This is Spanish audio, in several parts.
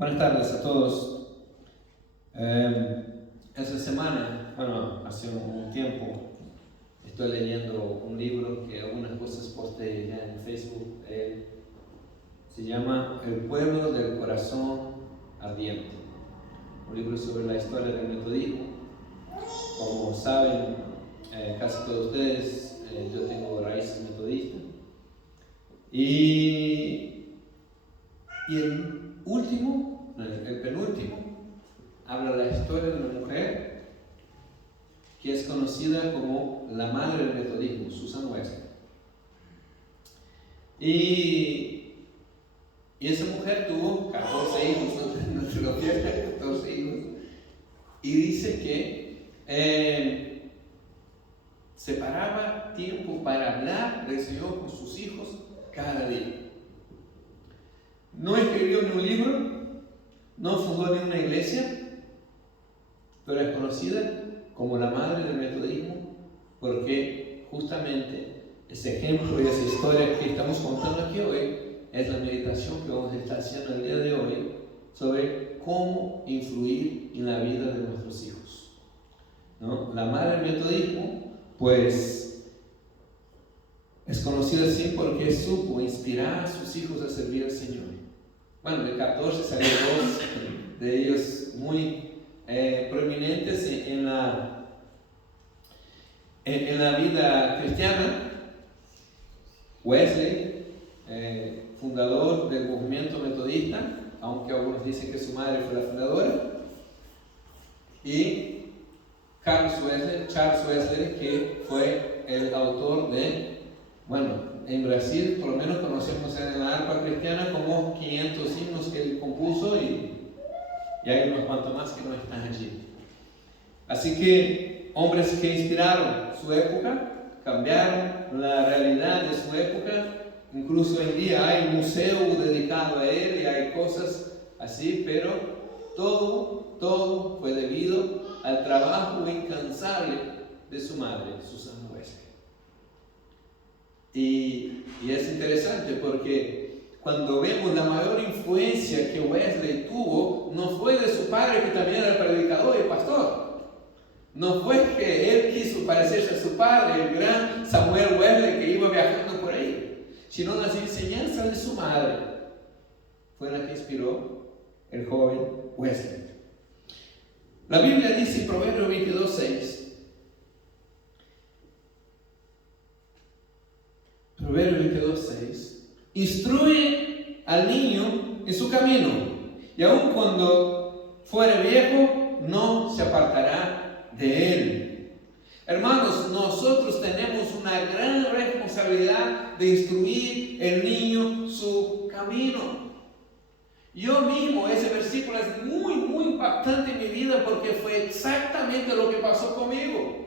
Buenas tardes a todos. Esta semana, hace un tiempo, estoy leyendo un libro que algunas cosas posté ya en Facebook. Se llama El pueblo del corazón ardiente. Un libro sobre la historia del metodismo. Como saben, casi todos ustedes, yo tengo raíces metodistas. Y el penúltimo, habla la historia de una mujer que es conocida como la madre del metodismo, Susan Wesley. Y esa mujer tuvo 14 hijos, no se lo pierdan, 14 hijos. Y dice que separaba tiempo para hablar del Señor con sus hijos cada día. No escribió ni un libro, no fundó ni una iglesia, pero es conocida como la madre del metodismo porque justamente ese ejemplo y esa historia que estamos contando aquí hoy es la meditación que vamos a estar haciendo el día de hoy sobre cómo influir en la vida de nuestros hijos, ¿no? La madre del metodismo, pues, es conocida así porque supo inspirar a sus hijos a servir al Señor. Bueno, de 14 salieron 2 de ellos muy prominentes en la vida cristiana. Wesley, fundador del movimiento metodista, aunque algunos dicen que su madre fue la fundadora, y Charles Wesley, que fue el autor de, en Brasil por lo menos conocemos en la arpa cristiana como 500 himnos que él compuso y hay unos cuantos más que no están allí. Así que hombres que inspiraron su época, cambiaron la realidad de su época. Incluso hoy en día hay un museo dedicado a él y hay cosas así, pero todo fue debido al trabajo incansable de su madre, Susan Wesley. Y es interesante porque cuando vemos la mayor influencia que Wesley tuvo, no fue de su padre, que también era predicador y pastor. No fue que él quiso parecerse a su padre, el gran Samuel Wesley, que iba viajando por ahí, sino las enseñanzas de su madre fue la que inspiró el joven Wesley. La Biblia dice en Proverbios 22:6, Proverbios 22:6, instruye al niño en su camino, y aun cuando fuere viejo, no se apartará de él. Hermanos, nosotros tenemos una gran responsabilidad de instruir el niño su camino. Yo mismo, ese versículo es muy impactante en mi vida porque fue exactamente lo que pasó conmigo.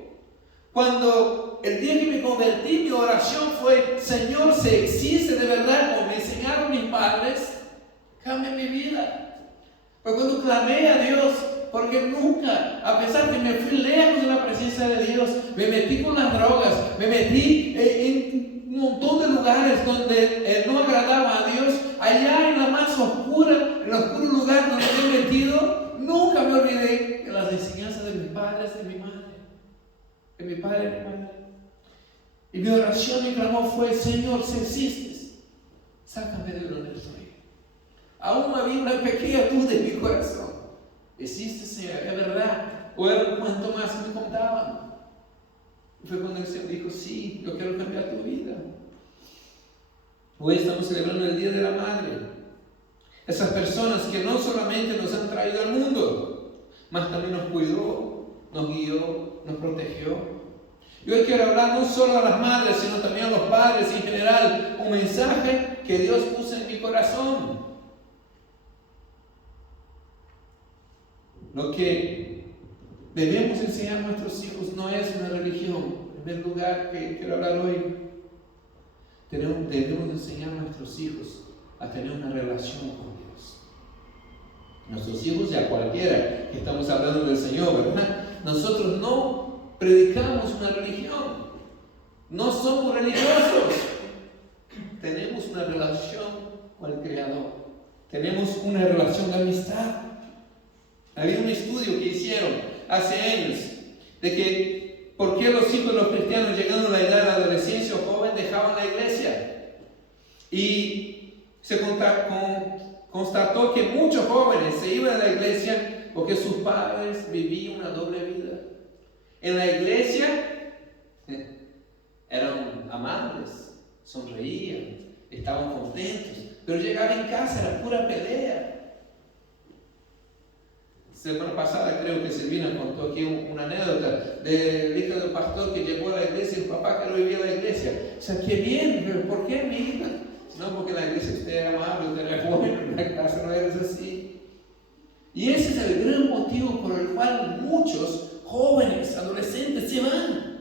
Cuando el día que me convertí, mi oración fue: Señor, si existe de verdad como me enseñaron mis padres, cambia mi vida. Fue cuando clamé a Dios, porque nunca, a pesar que me fui lejos de la presencia de Dios, me metí con las drogas, me metí en un montón de lugares donde no agradaba a Dios, allá en la más oscura, en el oscuro lugar donde me he metido, nunca me olvidé de las enseñanzas de mis padres, de mi madre. De mi padre y mi madre. Y mi oración y clamor fue: Señor, si existes, sácame de donde estoy. Aún había una pequeña luz de mi corazón. Existe, Señor, es verdad. O era cuanto más me contaban. Y fue cuando el Señor dijo: sí, yo quiero cambiar tu vida. Hoy estamos celebrando el Día de la Madre. Esas personas que no solamente nos han traído al mundo, mas también nos cuidó, nos guió, nos protegió. Y hoy quiero hablar no solo a las madres, sino también a los padres en general. Un mensaje que Dios puso en mi corazón. Lo que debemos enseñar a nuestros hijos no es una religión. En primer lugar, que quiero hablar hoy, debemos enseñar a nuestros hijos a tener una relación con Dios. Nuestros hijos y a cualquiera que estamos hablando del Señor, ¿verdad? Nosotros no predicamos una religión, no somos religiosos, tenemos una relación con el Creador. tenemos una relación de amistad. Había un estudio que hicieron hace años de que por qué los hijos de los cristianos llegando a la edad de la adolescencia o joven dejaban la iglesia. Y se constató que muchos jóvenes se iban a la iglesia porque sus padres vivían una doble vida. En la iglesia eran amables, sonreían, estaban contentos, pero llegaban en casa, era pura pelea. Semana pasada creo que Silvina contó aquí una anécdota del hijo del pastor que llegó a la iglesia y el papá que no vivía en la iglesia. O sea, qué bien, pero ¿por qué mi hija? No, porque en la iglesia usted era amable, usted era bueno, en la casa no eres así. Y ese es el gran motivo por el cual muchos jóvenes, adolescentes se van.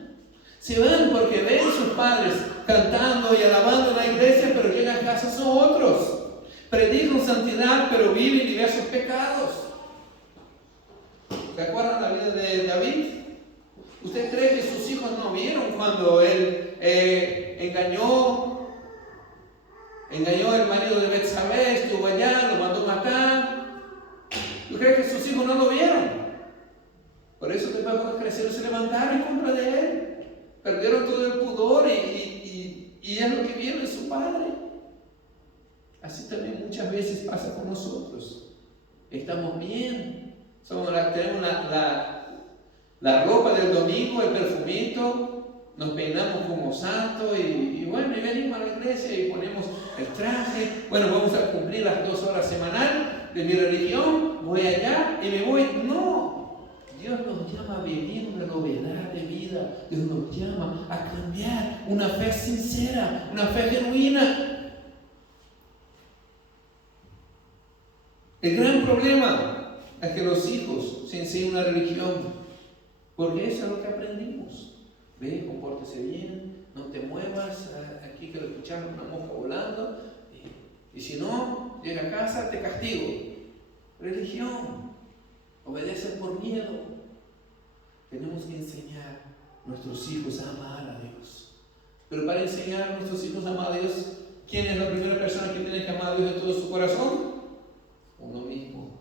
Se van porque ven a sus padres cantando y alabando en la iglesia, pero llegan a casa son otros. Predican santidad, pero viven diversos pecados. ¿Se acuerdan la vida de David? ¿Usted cree que sus hijos no vieron cuando él engañó el marido de Betsabé, estuvo allá, lo mandó matar? ¿Tú crees que sus hijos no lo vieron? Por eso después cuando crecieron se levantaron en contra de él. Perdieron todo el pudor y es lo que vieron de su padre. Así también muchas veces pasa con nosotros. Estamos bien. Tenemos la ropa del domingo, el perfumito, nos peinamos como santos y bueno, y venimos a la iglesia y ponemos el traje. Bueno, vamos a cumplir las 2 horas semanales de mi religión, voy allá y me voy. No, Dios nos llama a vivir una novedad de vida. Dios nos llama a cambiar una fe sincera, una fe genuina. El gran problema es que los hijos se enseñan una religión, porque eso es lo que aprendimos. Ve, compórtese bien, no te muevas, aquí que lo escuchamos una mosca volando, y si no, llega a casa, te castigo. Religión, obedece por miedo. Tenemos que enseñar a nuestros hijos a amar a Dios. Pero para enseñar a nuestros hijos a amar a Dios, ¿quién es la primera persona que tiene que amar a Dios de todo su corazón? Uno mismo.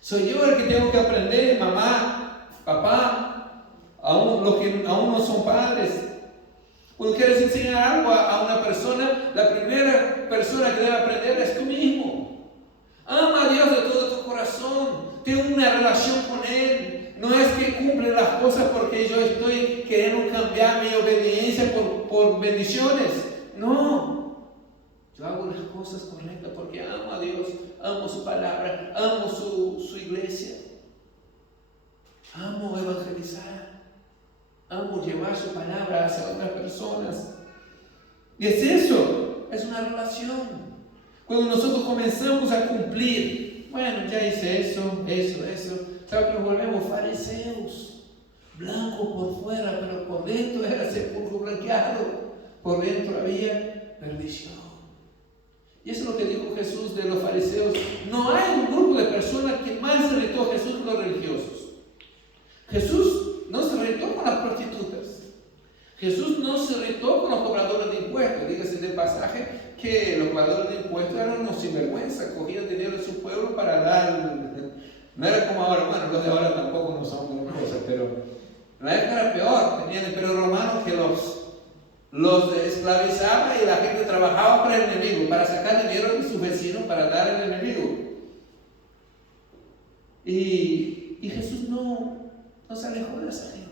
Soy yo el que tengo que aprender, mamá, papá, aún los que aún no son padres. Cuando quieres enseñar algo a una persona, la primera persona que debe aprender es tú mismo. Ama a Dios de todo tu corazón, ten una relación con Él. No es que cumple las cosas porque yo estoy queriendo cambiar mi obediencia por bendiciones. No. Yo hago las cosas correctas porque amo a Dios, amo su palabra, amo su iglesia. Amo evangelizar, amo llevar su palabra hacia otras personas. Y es eso, es una relación. Cuando nosotros comenzamos a cumplir, bueno, ya hice eso, ¿sabe que nos volvemos fariseos? Blanco por fuera, pero por dentro era sepulcro blanqueado, por dentro había perdición. Y eso es lo que dijo Jesús de los fariseos. No hay un grupo de personas que más se irritó a Jesús que los religiosos. Jesús no se irritó con las prostitutas. Jesús no se irritó con los cobradores de impuestos. Dígase del pasaje que los cobradores de impuestos eran unos sinvergüenza, cogían dinero de su pueblo para dar. No era como ahora, bueno, los de ahora tampoco no son una cosa, pero en la época era peor. Tenían el imperio romano que los esclavizaba y la gente trabajaba para el enemigo, para sacar dinero de sus vecinos para dar al enemigo. Y Jesús no se alejó de esa gente.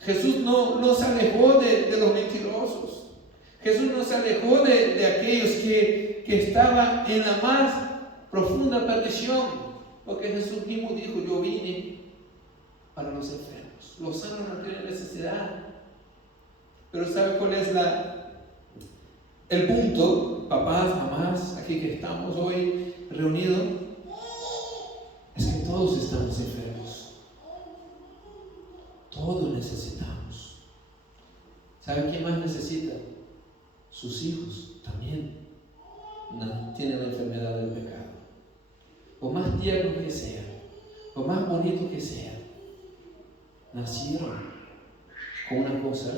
Jesús no se alejó de los mentirosos. Jesús no se alejó de aquellos que estaban en la más profunda perdición. Porque Jesús mismo dijo, yo vine para los enfermos. Los sanos no tienen necesidad. Pero ¿sabe cuál es el punto? Papás, mamás, aquí que estamos hoy reunidos, es que todos estamos enfermos. Todos necesitamos. ¿Sabe quién más necesita? Sus hijos también tienen la enfermedad del pecado. Por más tierno que sean, por más bonito que sean, nacieron con una cosa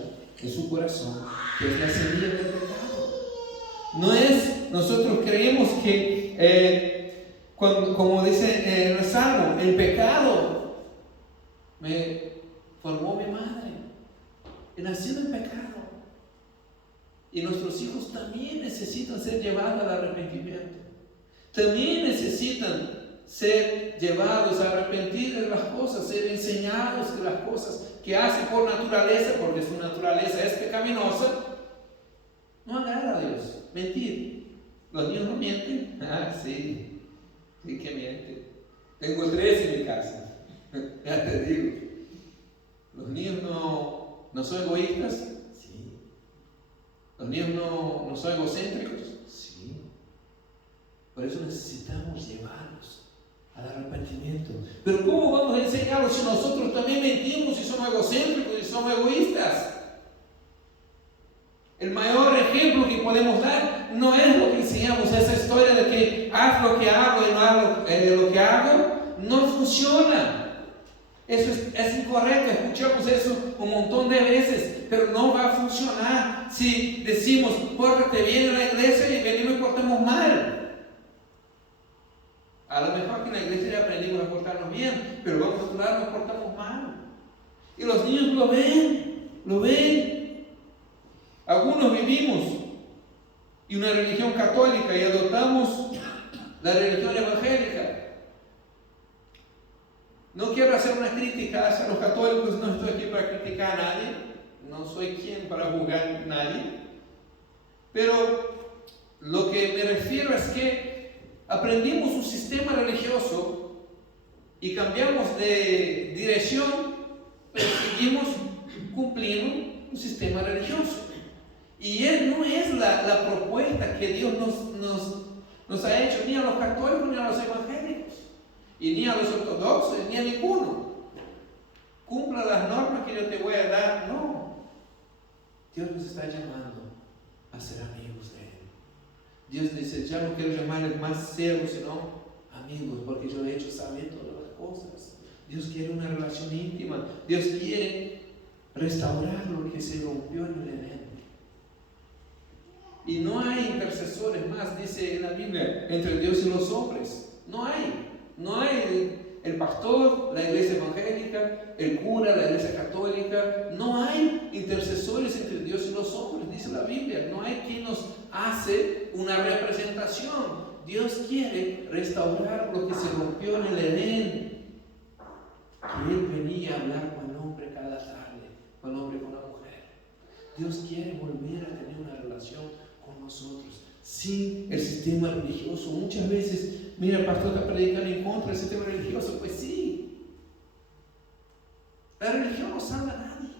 en su corazón que es la semilla del pecado. Nosotros creemos que como dice en el Salmo, el pecado me formó mi madre. He nacido en pecado. Y nuestros hijos también necesitan ser llevados al arrepentimiento. También necesitan ser llevados a arrepentir de las cosas, ser enseñados de las cosas que hacen por naturaleza, porque su naturaleza es pecaminosa. No agrada a Dios. Mentir. ¿Los niños no mienten? Ah, sí. Sí que mienten. Tengo 3 en mi casa. Ya te digo. ¿Los niños no son egoístas? Sí. ¿Los niños no son egocéntricos? Sí. Por eso necesitamos llevarlos al arrepentimiento. Pero ¿cómo vamos a enseñarlos si nosotros también mentimos y somos egocéntricos y somos egoístas? El mayor ejemplo que podemos dar no es lo que enseñamos, esa historia de que haz lo que hago y no haz lo que hago, no funciona. Eso es incorrecto, escuchamos eso un montón de veces, pero no va a funcionar si decimos, pórtate bien en la iglesia y venimos y portamos mal. A lo mejor que en la iglesia ya aprendimos a portarnos bien, pero vamos a otro lado nos portamos mal. Y los niños lo ven. Algunos vivimos en una religión católica y adoptamos la religión evangélica. No quiero hacer una crítica hacia los católicos, no estoy aquí para criticar a nadie, no soy quien para juzgar a nadie, pero lo que me refiero es que aprendimos un sistema religioso y cambiamos de dirección, pero seguimos cumpliendo un sistema religioso. Y no es la propuesta que Dios nos ha hecho ni a los católicos ni a los evangélicos, y ni a los ortodoxos, ni a ninguno. Cumpla las normas que yo te voy a dar. No. Dios nos está llamando a ser amigos de Él. Dios dice, ya no quiero llamarles más siervos, sino amigos, porque yo he hecho saber todas las cosas. Dios quiere una relación íntima. Dios quiere restaurar lo que se rompió en el Edén. Y no hay intercesores más, dice en la Biblia, entre Dios y los hombres. No hay el pastor, la iglesia evangélica, el cura, la iglesia católica. No hay intercesores entre Dios y los hombres, dice la Biblia. No hay quien nos hace una representación. Dios quiere restaurar lo que se rompió en el Edén. Que Él venía a hablar con el hombre cada tarde, con el hombre con la mujer. Dios quiere volver a tener una relación con nosotros, sin el sistema religioso. Muchas veces, mira, el pastor está predicando en contra del sistema religioso. Pues sí, la religión no salva a nadie.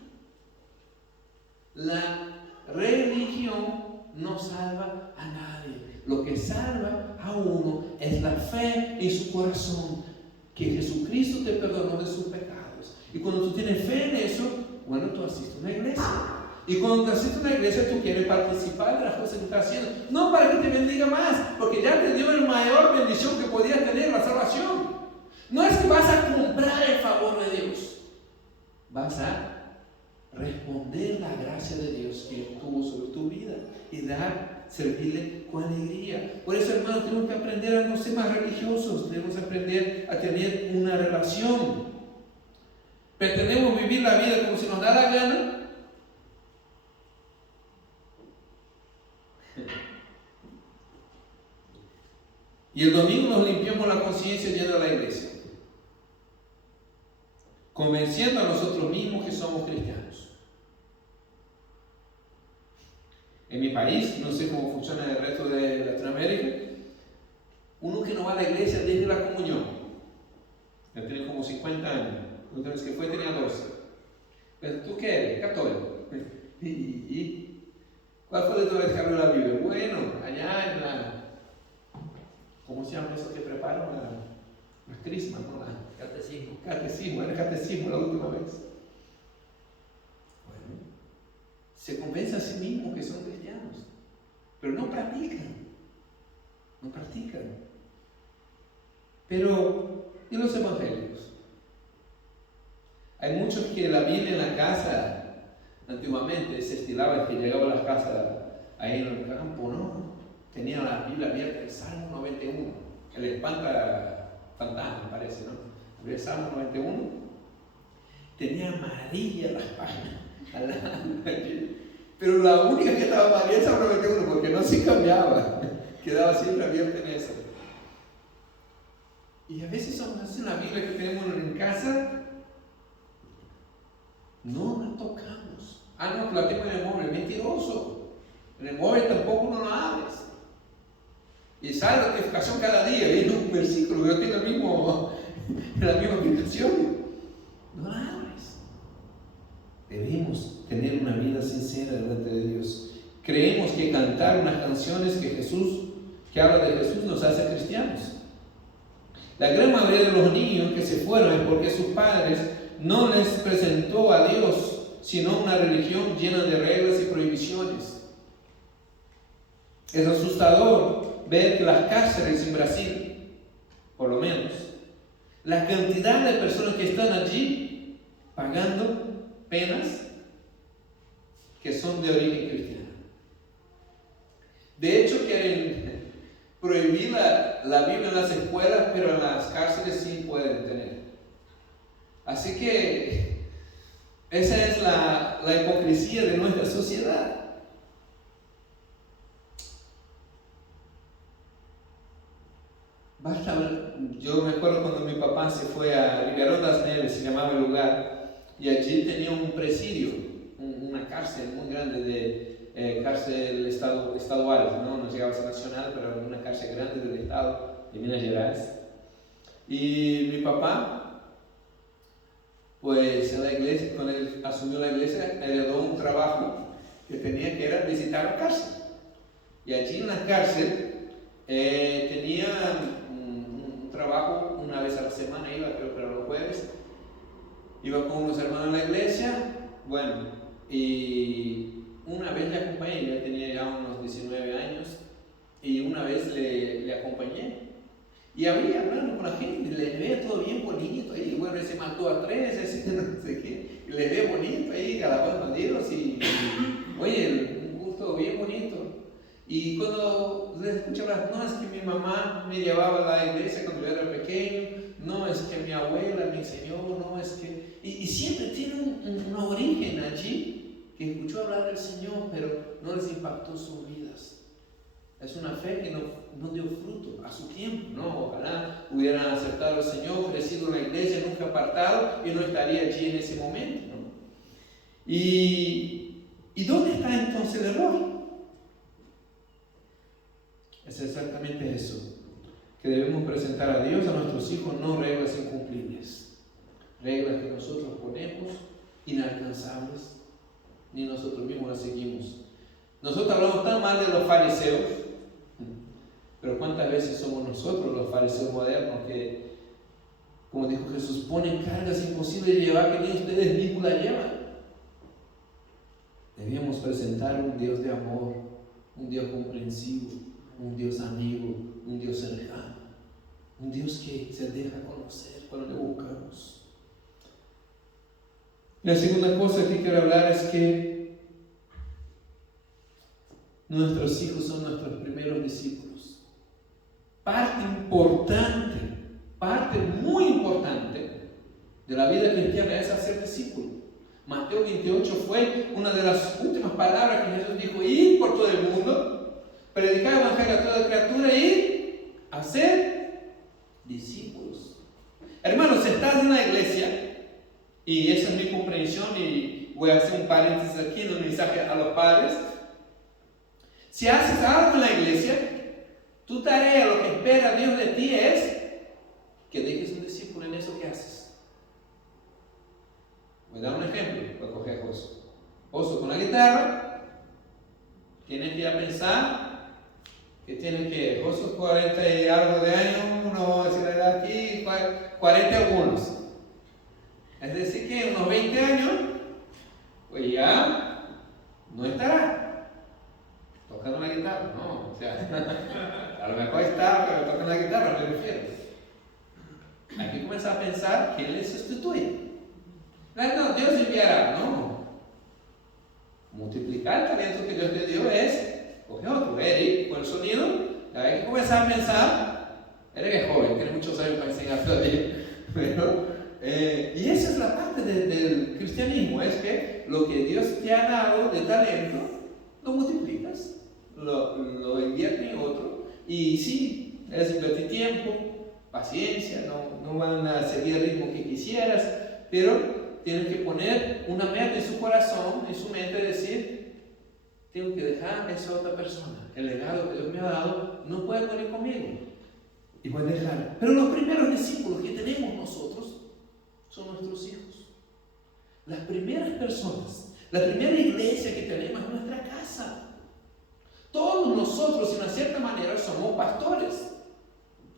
La religión no salva a nadie. Lo que salva a uno es la fe en su corazón, que Jesucristo te perdonó de sus pecados. Y cuando tú tienes fe en eso, bueno, tú asistes a una iglesia. Y cuando asistes a una iglesia, tú quieres participar de las cosas que estás haciendo. No para que te bendiga más, porque ya te dio la mayor bendición que podías tener, la salvación. No es que vas a comprar el favor de Dios. Vas a responder la gracia de Dios que tuvo sobre tu vida y servirle con alegría. Por eso, hermanos, tenemos que aprender a no ser más religiosos. Tenemos que aprender a tener una relación. ¿Pretendemos vivir la vida como si nos da la gana? Y el domingo nos limpiamos la conciencia yendo a la iglesia, convenciendo a nosotros mismos que somos cristianos. En mi país, no sé cómo funciona en el resto de Latinoamérica, uno que no va a la iglesia desde la comunión, ya tiene como 50 años, la vez que fue tenía 12. Pero ¿tú qué eres? Católico. ¿Y cuál fue de todo el que abrió la Biblia? Bueno, allá en la... ¿Cómo se llama eso que preparan? Las crismas, ¿no? Catecismo, era catecismo la última vez. Bueno, se convence a sí mismos que son cristianos, pero no practican. Pero, ¿y los evangélicos? Hay muchos que la Biblia en la casa, antiguamente se estilaba que llegaba a las casas ahí en el campo, ¿no? tenía la Biblia abierta, el Salmo 91, el fantasma parece, ¿no? El Salmo 91, tenía amarilla las páginas, pero la única que estaba amarilla es el Salmo 91, porque no se cambiaba, quedaba siempre abierta en eso. Y a veces somos así, la Biblia que tenemos en casa, no la tocamos. No, la tengo en el móvil, mentiroso. En el móvil tampoco no la abres. Y sale la notificación cada día, viene un versículo, yo tengo la misma aplicación. No la abres. Debemos tener una vida sincera delante de Dios. Creemos que cantar unas canciones que habla de Jesús nos hace cristianos. La gran mayoría de los niños que se fueron es porque sus padres no les presentó a Dios, sino una religión llena de reglas y prohibiciones. Es asustador ver que las cárceles en Brasil, por lo menos, la cantidad de personas que están allí pagando penas que son de origen cristiano. De hecho, quieren prohibir la Biblia en las escuelas, pero en las cárceles sí pueden tener. Así que esa es la hipocresía de nuestra sociedad. Yo me acuerdo cuando mi papá se fue a Ribeirão das Neves, se llamaba el lugar, y allí tenía un presidio, una cárcel muy grande cárcel estadual, no llegaba a ser nacional, pero una cárcel grande del estado de Minas Gerais. Y mi papá, pues en la iglesia, cuando él asumió la iglesia, heredó un trabajo que tenía, que era visitar la cárcel. Y allí en la cárcel tenía un trabajo una vez a la semana, creo que era los jueves, iba con unos hermanos a la iglesia, bueno, y una vez le acompañé, ya tenía ya unos 19 años, y una vez le acompañé, y había hablando con la gente, le veía todo bien bonito, y bueno, ese mató a 3, ese no sé qué, y le veía bonito ahí, alabando a Dios, y oye, un gusto bien bonito. Y cuando le escuchaba, no es que mi mamá me llevaba a la iglesia cuando yo era pequeño, no es que mi abuela me enseñó, no es que... Y siempre tiene un origen allí, que escuchó hablar del Señor, pero no les impactó sus vidas. Es una fe que no dio fruto a su tiempo, ¿no? Ojalá hubieran aceptado al Señor, crecido en la iglesia, nunca apartado, y no estaría allí en ese momento, ¿no? ¿Y dónde está entonces el error? Es exactamente eso, que debemos presentar a Dios, a nuestros hijos, no reglas incumplibles, reglas que nosotros ponemos inalcanzables, ni nosotros mismos las seguimos. Nosotros hablamos tan mal de los fariseos, pero ¿cuántas veces somos nosotros los fariseos modernos que, como dijo Jesús, ponen cargas imposibles de llevar que ni ustedes mismos la llevan? Debemos presentar un Dios de amor, un Dios comprensivo, un Dios amigo, un Dios cercano, un Dios que se deja conocer cuando le buscamos. La segunda cosa que quiero hablar es que nuestros hijos son nuestros primeros discípulos. Parte muy importante de la vida cristiana es hacer discípulos. Mateo 28 fue una de las últimas palabras que Jesús dijo: ir por todo el mundo, predicar el evangelio a toda criatura y hacer discípulos. Hermanos, si estás en la iglesia, y esa es mi comprensión, y voy a hacer un paréntesis aquí en el mensaje a los padres. Si haces algo en la iglesia, tu tarea, lo que espera Dios de ti es que dejes un discípulo en eso que haces. Voy a dar un ejemplo para coger a Josué. Josué con la guitarra, tienes que ir a pensar que tiene que, Josué 40 y algo de años, no va a decir la edad aquí, 40 algunos. Es decir que en unos 20 años, pues ya no estará tocando la guitarra, no, o sea, a lo mejor está, pero toca la guitarra, me refiero. Hay que comenzar a pensar quién le sustituye. No, Dios enviará, no. Multiplicar el talento que Dios te dio es coge otro, Eric, con el sonido, hay que comenzar a pensar. Eric es joven, tiene muchos años para enseñar todavía, pero, y esa es la parte del cristianismo, es que lo que Dios te ha dado de talento, lo multiplicas, lo inviertes en otro, y sí, es invertir tiempo, paciencia, no van a seguir el ritmo que quisieras, pero tienes que poner una meta en su corazón, en su mente, decir, tengo que dejar a esa otra persona, el legado que Dios me ha dado no puede morir conmigo, y voy a dejar. Pero los primeros discípulos que tenemos nosotros son nuestros hijos. Las primeras personas, la primera iglesia que tenemos es nuestra casa. Todos nosotros, en una cierta manera, somos pastores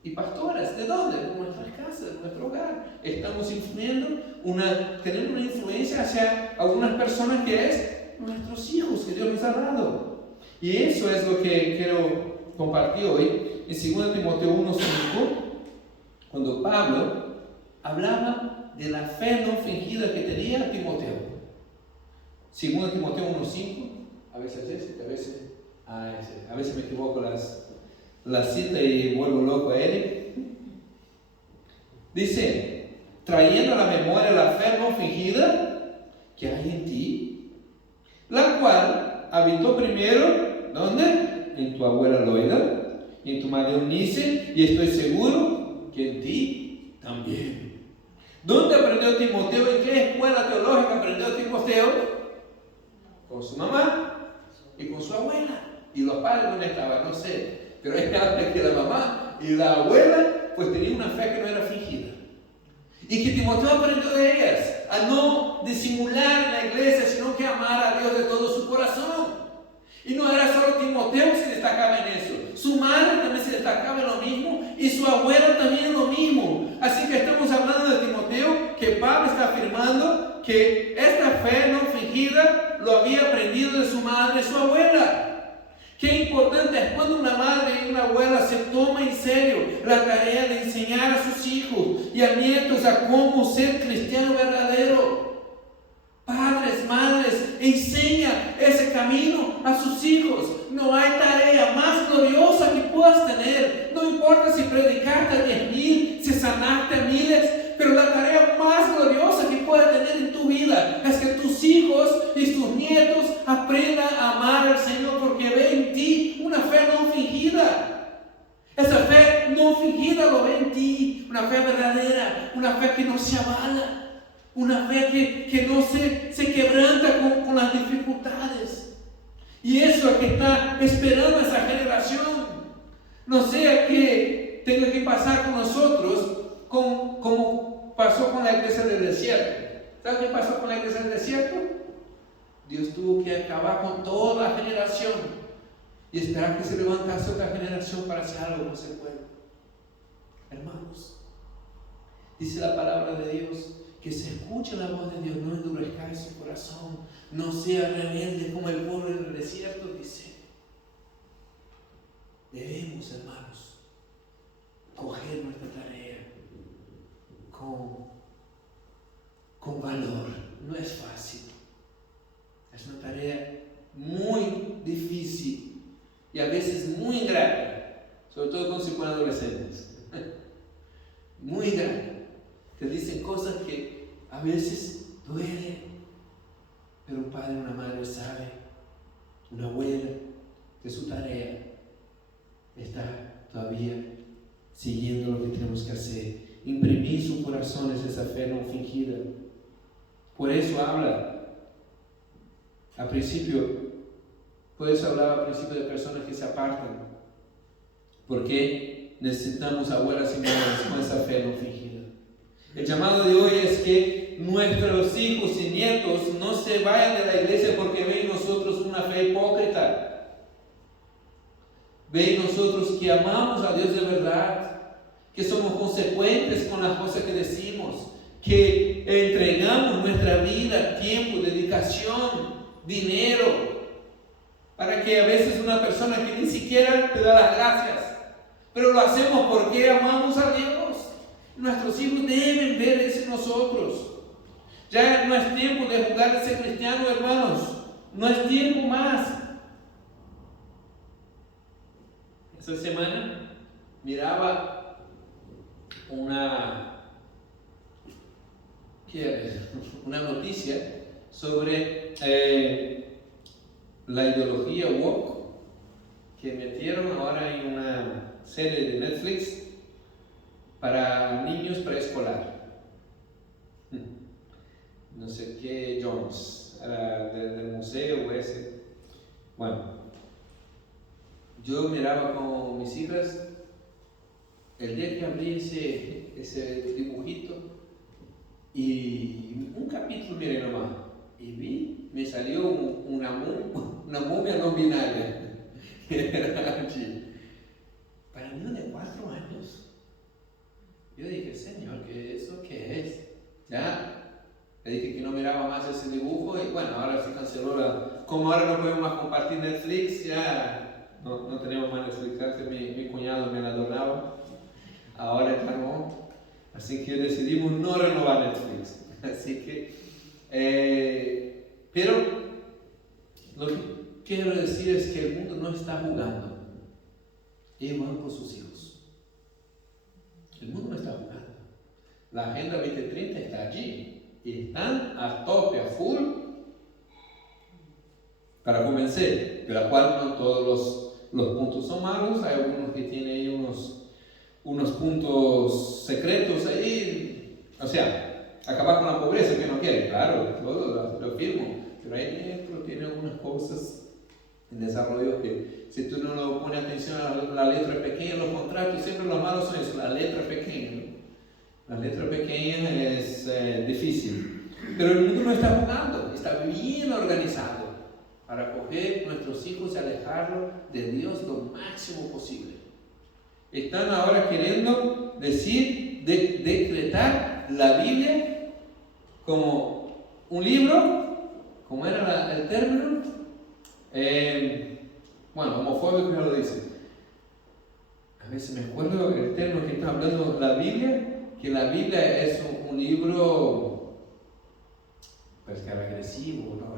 y pastoras. ¿De dónde? De nuestras casas, de nuestro hogar. Estamos influyendo, tenemos una influencia hacia algunas personas que es nuestros hijos que Dios nos ha dado. Y eso es lo que quiero compartir hoy en 2 Timoteo 1:5, cuando Pablo hablaba de la fe no fingida que tenía Timoteo. 2 Timoteo 1:5, a veces a veces me equivoco la cita y vuelvo loco a Eric. Dice, trayendo a la memoria la fe no fingida que hay en ti, la cual habitó primero, ¿dónde? En tu abuela Loida, en tu madre Eunice, y estoy seguro que en ti también. ¿Dónde aprendió Timoteo? ¿En qué escuela teológica aprendió Timoteo? Con su mamá y con su abuela. Y los padres no estaban, no sé, pero es que la mamá y la abuela pues tenían una fe que no era fingida. Y que Timoteo aprendió de ellas, a no disimular en la iglesia, sino que amar a Dios de todo su corazón. Y no era solo Timoteo que se destacaba en eso, su madre también se destacaba en lo mismo, y su abuela también en lo mismo. Así que estamos hablando de Timoteo, que Pablo está afirmando que esta fe no fingida lo había aprendido de su madre y su abuela. Qué importante es cuando una madre y una abuela se toma en serio la tarea de enseñar a sus hijos y a nietos a cómo ser cristiano verdadero. Padres, madres, enseña ese camino a sus hijos. No hay tarea más gloriosa que puedas tener. No importa si predicaste a 10,000, si sanaste a miles, pero la tarea más gloriosa que puedas tener en tu vida es que tus hijos y tus nietos aprendan a amar al Señor, porque ve en ti una fe no fingida. Esa fe no fingida lo ve en ti, una fe verdadera, una fe que no se avala. Una fe que no se quebranta con las dificultades. Y eso es que está esperando esa generación. No sea que tenga que pasar con nosotros como pasó con la iglesia del desierto. ¿Sabes qué pasó con la iglesia del desierto? Dios tuvo que acabar con toda la generación y esperar que se levantase otra generación para hacer algo con ese pueblo. Hermanos, dice la palabra de Dios, que se escuche la voz de Dios, no endurezca su corazón, no sea rebelde como el pueblo en el desierto, dice. Debemos, hermanos, coger nuestra tarea con valor. No es fácil, es una tarea muy difícil y a veces muy ingrata, sobre todo cuando se ponen adolescentes. Muy ingrata. Te dicen cosas que a veces duelen, pero un padre o una madre sabe, una abuela, que su tarea está todavía siguiendo lo que tenemos que hacer, imprimir en sus corazones esa fe no fingida. Por eso hablaba al principio de personas que se apartan, porque necesitamos abuelas y madres con esa fe no fingida. El llamado de hoy es que nuestros hijos y nietos no se vayan de la iglesia porque ven en nosotros una fe hipócrita. Ven en nosotros que amamos a Dios de verdad, que somos consecuentes con las cosas que decimos, que entregamos nuestra vida, tiempo, dedicación, dinero, para que a veces una persona que ni siquiera te da las gracias, pero lo hacemos porque amamos a Dios. Nuestros hijos deben ver eso en nosotros. Ya no es tiempo de jugar a ser cristiano, hermanos. No es tiempo más. esta semana miraba una noticia sobre la ideología woke que metieron ahora en una serie de Netflix para niños preescolar. No sé qué Jones, del museo ese. Bueno, yo miraba con mis hijas el día que abrí ese dibujito y un capítulo miré nomás y me salió una momia no binaria. Para niños de 4 años. Yo dije, Señor, ¿eso qué es? Ya. Le dije que no miraba más ese dibujo y bueno, ahora se canceló como ahora no podemos más compartir Netflix, ya no tenemos más Netflix. Antes mi cuñado me la donaba, ahora ya no. Así que decidimos no renovar Netflix. Así que, pero lo que quiero decir es que el mundo no está jugando. Ellos van por sus hijos. El mundo no está jugando. La Agenda 2030 está allí. Y están a tope, a full, para convencer, de la cual no todos los puntos son malos, hay algunos que tienen ahí unos puntos secretos ahí, o sea, acabar con la pobreza que no quieren, claro, todo lo firmo, pero ahí dentro tiene algunas cosas en desarrollo que si tú no lo pones atención a la letra pequeña, los contratos siempre los malos son eso, la letra pequeña, ¿no? La letra pequeña es difícil, pero el mundo no está jugando, está bien organizado para coger nuestros hijos y alejarlos de Dios lo máximo posible. Están ahora queriendo decretar la Biblia como un libro, ¿cómo era el término? Homofóbico ya lo dice. A veces me acuerdo el término que está hablando la Biblia, que la Biblia es un libro, pues que era agresivo, ¿no?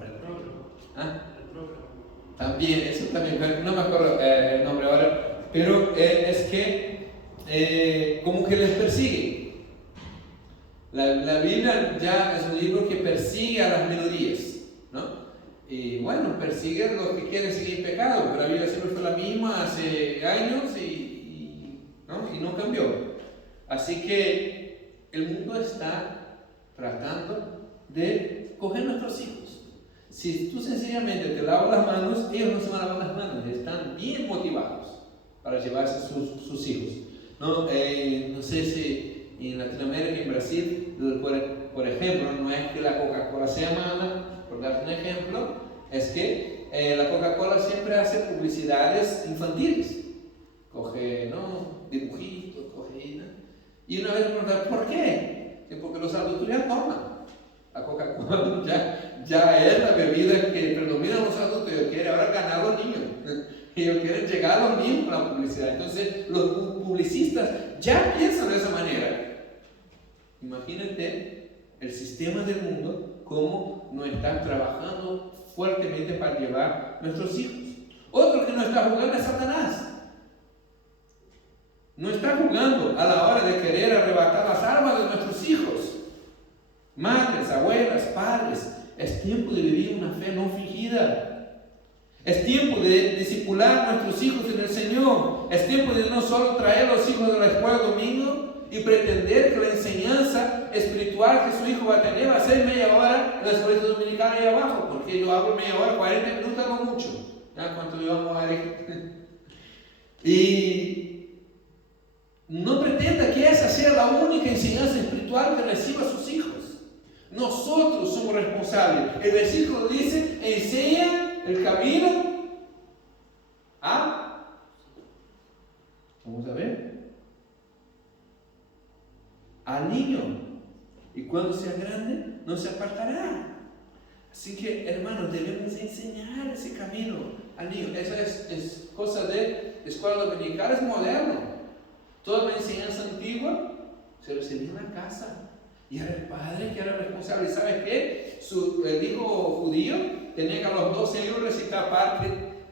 También, eso también, no me acuerdo el nombre ahora, pero es que como que les persigue. La Biblia ya es un libro que persigue a las melodías, ¿no? Y bueno, persigue a los que quieren seguir pecado, pero la Biblia siempre fue la misma hace años y no cambió. Así que el mundo está tratando de coger nuestros hijos. Si tú sencillamente te lavas las manos, ellos no se van a lavar las manos, están bien motivados para llevarse sus hijos. No sé si en Latinoamérica, en Brasil, por ejemplo, no es que la Coca-Cola sea mala, por dar un ejemplo, es que la Coca-Cola siempre hace publicidades infantiles. Coge dibujitos, y una vez me preguntaron, ¿por qué? Porque los adultos ya toman. La Coca-Cola ya es la bebida que predomina a los adultos. Ellos quieren ahora ganar a los niños. Ellos quieren llegar a los niños con la publicidad. Entonces, los publicistas ya piensan de esa manera. Imagínate el sistema del mundo, cómo no están trabajando fuertemente para llevar nuestros hijos. Otro que no está jugando es Satanás. No está jugando a la hora de querer arrebatar las armas de nuestros hijos. Madres, abuelas, padres, es tiempo de vivir una fe no fingida. Es tiempo de discipular a nuestros hijos en el Señor. Es tiempo de no solo traer a los hijos de la escuela domingo y pretender que la enseñanza espiritual que su hijo va a tener va a ser media hora en la escuela dominical ahí abajo, porque yo hablo media hora, 40 minutos no mucho. ¿Ya? ¿Cuánto llevamos a ver? Y no pretenda que esa sea la única enseñanza espiritual que reciba a sus hijos. Nosotros somos responsables. El versículo dice, enseña el camino vamos a ver, al niño. Y cuando sea grande, no se apartará. Así que, hermanos, debemos enseñar ese camino al niño. Eso es cosa de escuela dominical, es moderno. Toda la enseñanza antigua se recibía en la casa. Y era el padre que era responsable. ¿Sabes qué? El hijo judío tenía que a los 12 años recitar parte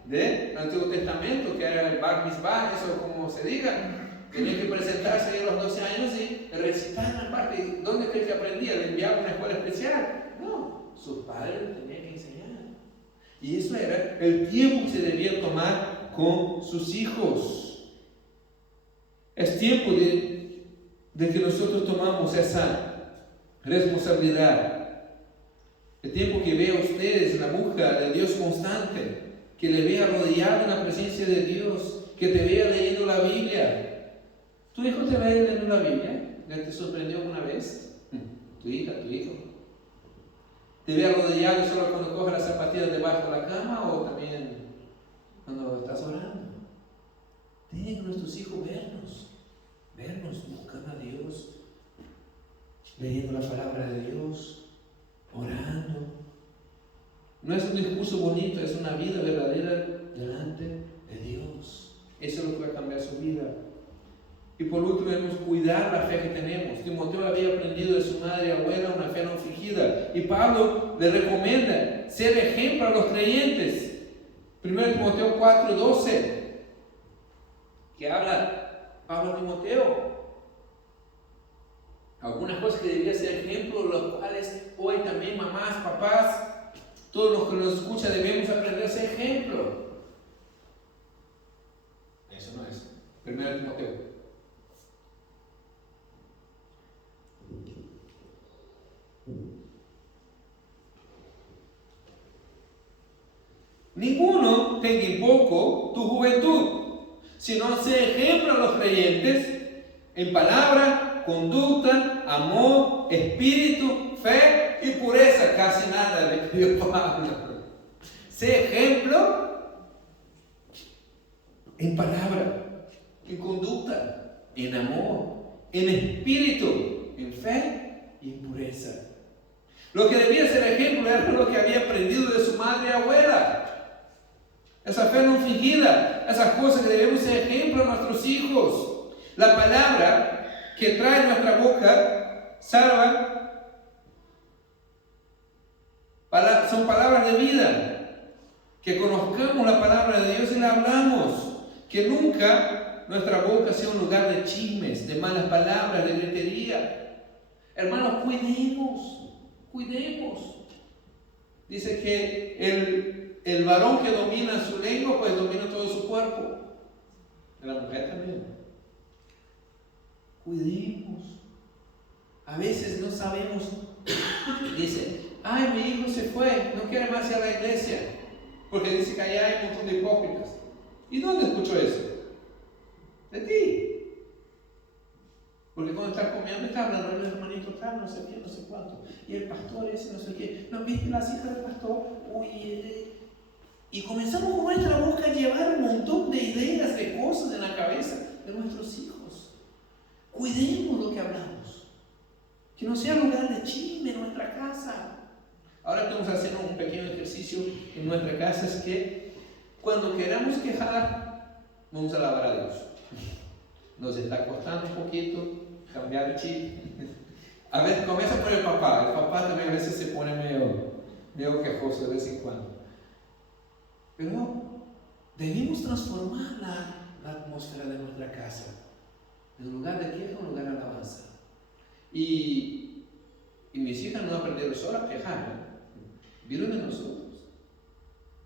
del Antiguo Testamento, que era el Bar Mitzvah, eso como se diga. Tenía que presentarse ahí a los 12 años y recitar en parte. ¿Dónde cree que aprendía? ¿Le enviaba a una escuela especial? No, sus padres le tenían que enseñar. Y eso era el tiempo que se debía tomar con sus hijos. Es tiempo de que nosotros tomamos esa responsabilidad. El tiempo que vea ustedes en la búsqueda de Dios constante, que le vea rodeado en la presencia de Dios, que te vea leyendo la Biblia. ¿Tu hijo te ve leyendo la Biblia? ¿Ya te sorprendió alguna vez? ¿Tu hija, tu hijo? ¿Te ve rodeado solo cuando coge las zapatillas debajo de la cama o también cuando estás orando? Tienen que nuestros hijos vernos, buscando a Dios, leyendo la palabra de Dios, orando. No es un discurso bonito, es una vida verdadera delante de Dios. Eso es lo que va a cambiar su vida. Y por último, debemos cuidar la fe que tenemos. Timoteo había aprendido de su madre y abuela una fe no fingida. Y Pablo le recomienda ser ejemplo a los creyentes. 1 Timoteo 4:12, que habla Pablo a Timoteo. Algunas cosas que deberían ser ejemplos, los cuales hoy también mamás, papás, todos los que nos escuchan debemos aprender a ser ejemplo. Eso no es 1 Timoteo. Ninguno tenga en poco tu juventud, sino sea ejemplo a los creyentes en palabra, conducta, amor, espíritu, fe y pureza. Casi nada le pidió Pablo. Sea ejemplo en palabra, en conducta, en amor, en espíritu, en fe y en pureza. Lo que debía ser ejemplo era lo que había aprendido de su madre y abuela. Esa fe no fingida, esas cosas que debemos ser ejemplo a nuestros hijos. La palabra que trae nuestra boca salva, son palabras de vida. Que conozcamos la palabra de Dios y la hablamos. Que nunca nuestra boca sea un lugar de chismes, de malas palabras, de gritería. Hermanos, cuidemos. Dice que el varón que domina su lengua, pues domina todo su cuerpo. La mujer también. Cuidemos. A veces no sabemos. Dice, ay, mi hijo se fue, no quiere más ir a la iglesia, porque dice que allá hay un montón de hipócritas. ¿Y dónde escuchó eso? De ti. Porque cuando estás comiendo, está hablando del hermanito tal, no sé qué, no sé cuánto. Y el pastor ese, no sé qué. ¿No viste las hijas del pastor? Uy, y comenzamos con nuestra boca a llevar un montón de ideas, de cosas en la cabeza de nuestros hijos. Cuidemos lo que hablamos. Que no sea lugar de chisme en nuestra casa. Ahora estamos haciendo un pequeño ejercicio en nuestra casa, es que cuando queramos quejar, vamos a alabar a Dios. Nos está costando un poquito cambiar el chip. A veces comienza por el papá también a veces se pone medio quejoso de vez en cuando. Pero debemos transformar la atmósfera de nuestra casa, de un lugar de queja a un lugar de alabanza. Y mis hijas no aprendieron solo a quejar, ¿no? Vieron de nosotros.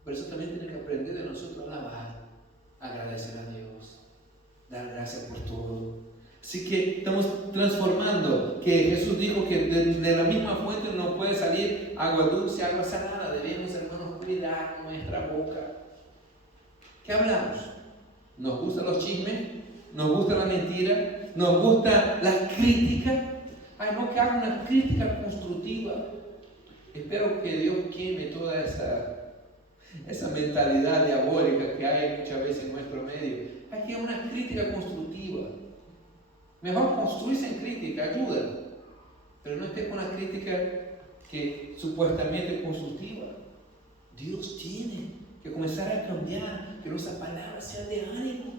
Por eso también tienen que aprender de nosotros a alabar, agradecer a Dios, dar gracias por todo. Así que estamos transformando, que Jesús dijo que de la misma fuente no puede salir agua dulce, agua salada. Debemos, hermanos, cuidar nuestra boca. ¿Qué hablamos? ¿Nos gustan los chismes? ¿Nos gusta la mentira? ¿Nos gusta la crítica? Ay, no, que haga una crítica constructiva. Espero que Dios queme toda esa mentalidad diabólica que hay muchas veces en nuestro medio. Hay que una crítica constructiva. Mejor construirse en crítica, ayuda. Pero no esté con la crítica que supuestamente es constructiva. Dios tiene que comenzar a cambiar, que nuestras palabras sean de ánimo.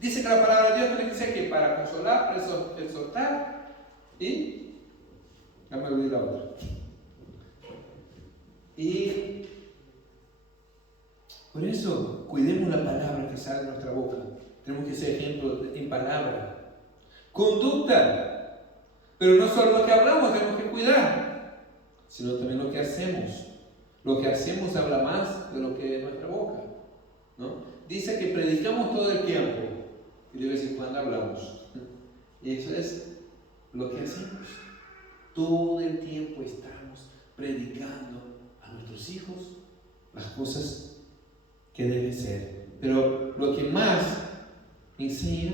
Dice que la palabra de Dios tiene que ser que para consolar, para exhortar y ya me olvidé la otra. Y Por eso, cuidemos la palabra que sale de nuestra boca. Tenemos que ser ejemplos en palabra. Conducta. Pero no solo lo que hablamos tenemos que cuidar, sino también lo que hacemos. Lo que hacemos habla más de lo que de nuestra boca, ¿no? Dice que predicamos todo el tiempo y de vez en cuando hablamos. Y eso es lo que hacemos. Todo el tiempo estamos predicando a nuestros hijos las cosas que deben ser. Pero lo que más enseña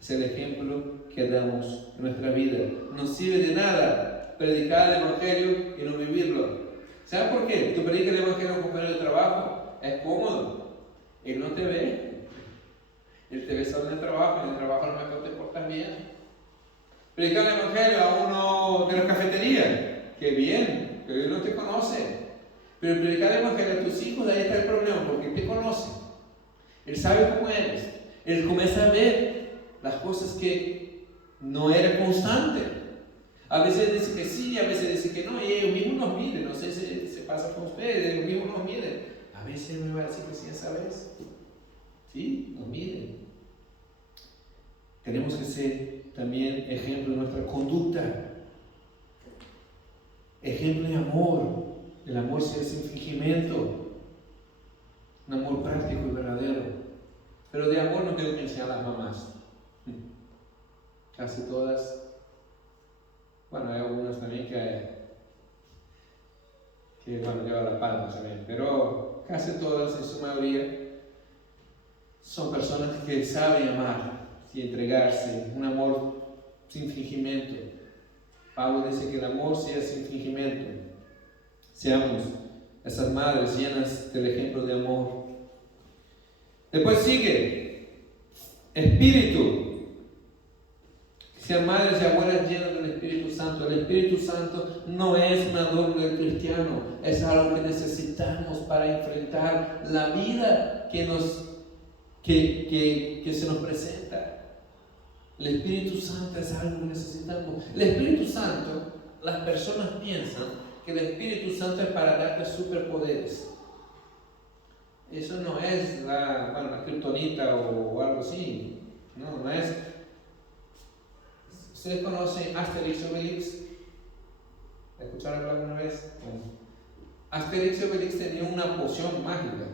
es el ejemplo que damos en nuestra vida. No sirve de nada predicar el Evangelio y no vivirlo. ¿Sabes por qué? Tú predicas el Evangelio a un compañero de trabajo, es cómodo. Él no te ve. Él te ve solo en el trabajo, en el trabajo a lo mejor te portas bien. Predicar el Evangelio a uno de la cafetería, qué bien, pero él no te conoce. Pero predicar el Evangelio a tus hijos, ahí está el problema, porque él te conoce. Él sabe cómo eres. Él comienza a ver las cosas que no eres constante. A veces dice que sí, a veces dice que no, y ellos mismos nos miden. No sé si se pasa con ustedes, ellos mismos nos miden. A veces me va a decir que sí, esa vez. Sí, nos miden. Tenemos que ser también ejemplo de nuestra conducta. Ejemplo de amor. El amor sin fingimiento. Un amor práctico y verdadero. Pero de amor no tengo que enseñar a las mamás. Casi todas. Bueno, hay algunas también que bueno, llevan la palma también. Pero casi todas, en su mayoría, son personas que saben amar y entregarse. Un amor sin fingimiento. Pablo dice que el amor sea sin fingimiento. Seamos esas madres llenas del ejemplo de amor. Después sigue espíritu. Que sean madres y abuelas llenas del Espíritu Santo. El Espíritu Santo no es un adorno del cristiano, es algo que necesitamos para enfrentar la vida que se nos presenta. El Espíritu Santo es algo que necesitamos. El Espíritu Santo, las personas piensan que el Espíritu Santo es para darte superpoderes. Eso no es la kriptonita o algo así. No es. ¿Ustedes conocen Asterix y Obelix? ¿Escucharon hablar alguna vez? Bueno, Asterix y Obelix tenían una poción mágica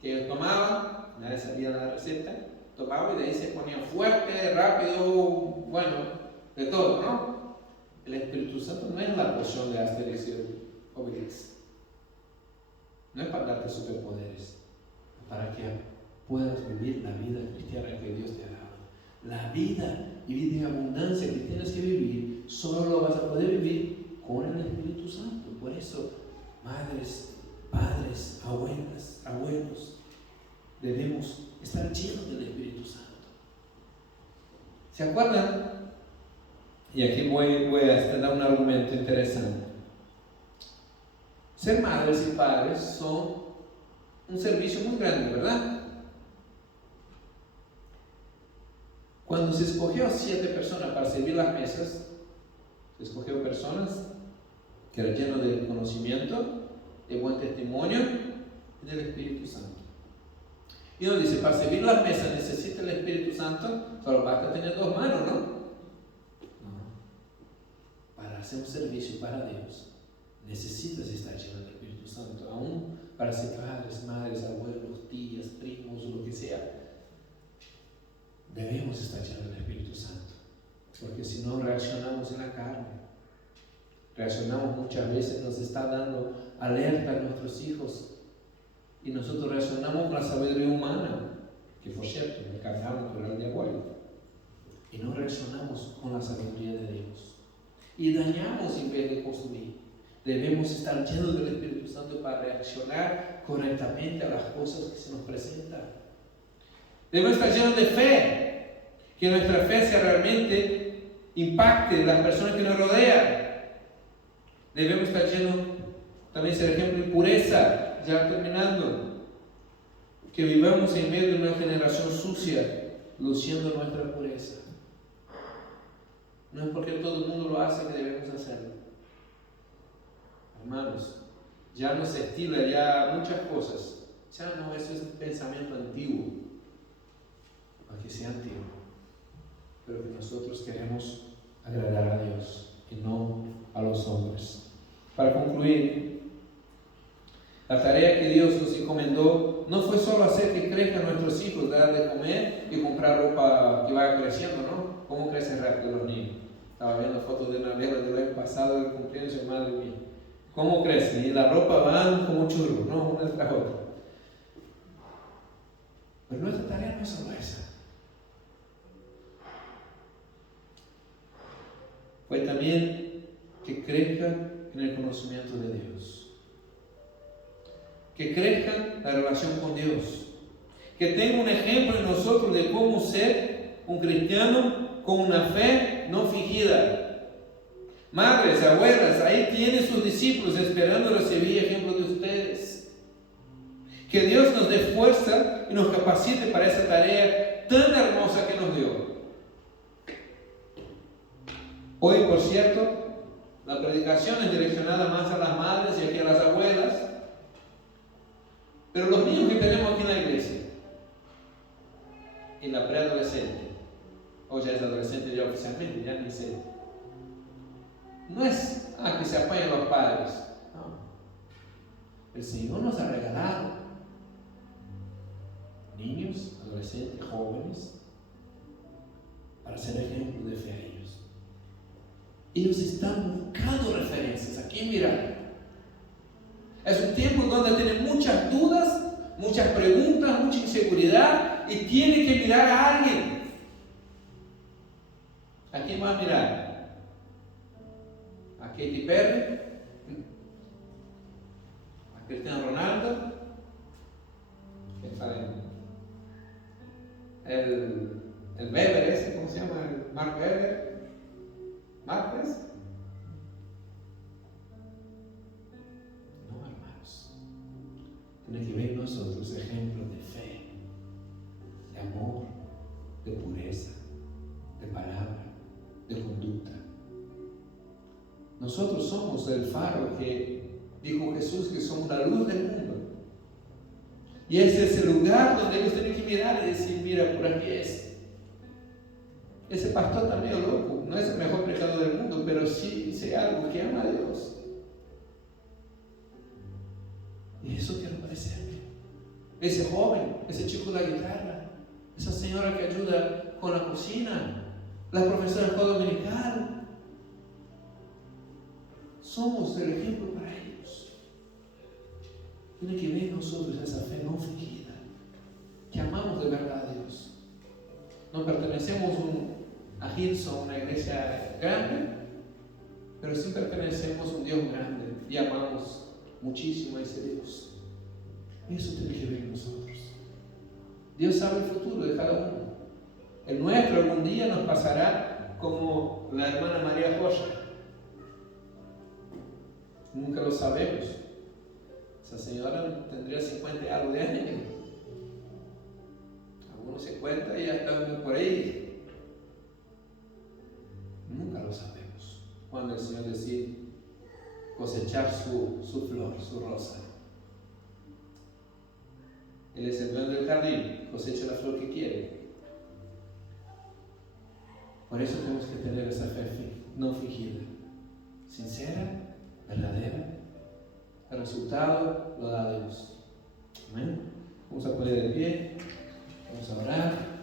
que ellos tomaban, nadie sabía la receta, tomaban y de ahí se ponían fuerte, rápido, bueno, de todo, ¿no? El Espíritu Santo no es la poción de Asterix y Obelix. No es para darte superpoderes, es para que puedas vivir la vida cristiana que Dios te ha dado. La vida y vida en abundancia que tienes que vivir, solo lo vas a poder vivir con el Espíritu Santo. Por eso, madres, padres, abuelos, debemos estar llenos del Espíritu Santo. ¿Se acuerdan? Y aquí voy a dar un argumento interesante. Ser madres y padres son un servicio muy grande, ¿verdad? Cuando se escogió 7 personas para servir las mesas, se escogió personas que eran llenas de conocimiento, de buen testimonio y del Espíritu Santo. Y nos dice, para servir las mesas necesita el Espíritu Santo, solo basta tener 2 manos, ¿no? No. Para hacer un servicio para Dios, necesitas estar lleno del Espíritu Santo, aún para ser padres, madres, abuelos, tías, primos, lo que sea. Debemos estar llenos del Espíritu Santo, porque si no reaccionamos en la carne, reaccionamos muchas veces, nos está dando alerta a nuestros hijos y nosotros reaccionamos con la sabiduría humana, que por cierto, me cargamos por el diabólico, y no reaccionamos con la sabiduría de Dios y dañamos en vez de construir. Debemos estar llenos del Espíritu Santo para reaccionar correctamente a las cosas que se nos presentan. Debemos estar llenos de fe, que nuestra fe sea realmente impacte a las personas que nos rodean. Debemos estar llenos, también ser ejemplo de pureza, ya terminando, que vivamos en medio de una generación sucia, luciendo nuestra pureza. No es porque todo el mundo lo hace que debemos hacerlo. Hermanos, ya no se estila ya muchas cosas Ya no, eso es un pensamiento antiguo, aunque sea antiguo, pero que nosotros queremos agradar a Dios y no a los hombres. Para concluir, la tarea que Dios nos encomendó no fue solo hacer que crezcan nuestros hijos, dar de comer y comprar ropa que vaya creciendo, ¿no? ¿Cómo crecen rápido los niños? Estaba viendo fotos de Navidad del año pasado del cumpleaños de madre mía. ¿Cómo crecen? Y la ropa van como churros, ¿no? Una tras otra. Pero nuestra tarea no es solo esa. Fue también que crezcan en el conocimiento de Dios. Que crezcan la relación con Dios. Que tenga un ejemplo en nosotros de cómo ser un cristiano con una fe no fingida. Madres, abuelas, ahí tienen sus discípulos esperando recibir ejemplo de ustedes. Que Dios nos dé fuerza y nos capacite para esa tarea tan hermosa que nos dio. Hoy, por cierto, la predicación es direccionada más a las madres y aquí a las abuelas. Pero los niños que tenemos aquí en la iglesia, y la preadolescente, o ya es adolescente ya oficialmente, ya ni sé, no es que se apañen los padres, no. El Señor nos ha regalado niños, adolescentes, jóvenes, para ser ejemplo de fe a ellos. Ellos están buscando referencias, ¿a quién mirar? Es un tiempo donde tienen muchas dudas, muchas preguntas, mucha inseguridad y tiene que mirar a alguien. ¿A quién va a mirar? ¿A Katy Perry? ¿A Cristiano Ronaldo? El Weber ese, ¿cómo se llama? El Mark Weber. ¿Márquez? Tiene que ver nosotros ejemplos de fe, de amor, de pureza, de palabra, de conducta. Nosotros somos el faro que dijo Jesús que somos la luz del mundo. Y ese es el lugar donde ellos tienen que mirar y decir, mira, por aquí es. Ese pastor está medio loco, no es el mejor predicador del mundo, pero sí dice algo que ama a Dios. Y eso quiero parecerme. Ese joven, ese chico de la guitarra, esa señora que ayuda con la cocina, la profesora de escuela dominical. Somos el ejemplo para ellos. Tiene que ver nosotros esa fe no fingida, que amamos de verdad a Dios. No pertenecemos a Hillsong, una iglesia grande, pero sí pertenecemos a un Dios grande y amamos muchísimo a ese Dios. Eso tiene que ver en nosotros. Dios sabe el futuro de cada uno. El nuestro algún día nos pasará como la hermana María José. Nunca lo sabemos. Esa señora tendría 50 y algo de años. Algunos se cuentan y ya están por ahí. Nunca lo sabemos. Cuando el Señor decide cosechar su flor, su rosa. Él es el dueño del jardín, cosecha la flor que quiere. Por eso tenemos que tener esa fe no fingida, sincera, verdadera. El resultado lo da Dios. Amén. Vamos a poner de pie, vamos a orar.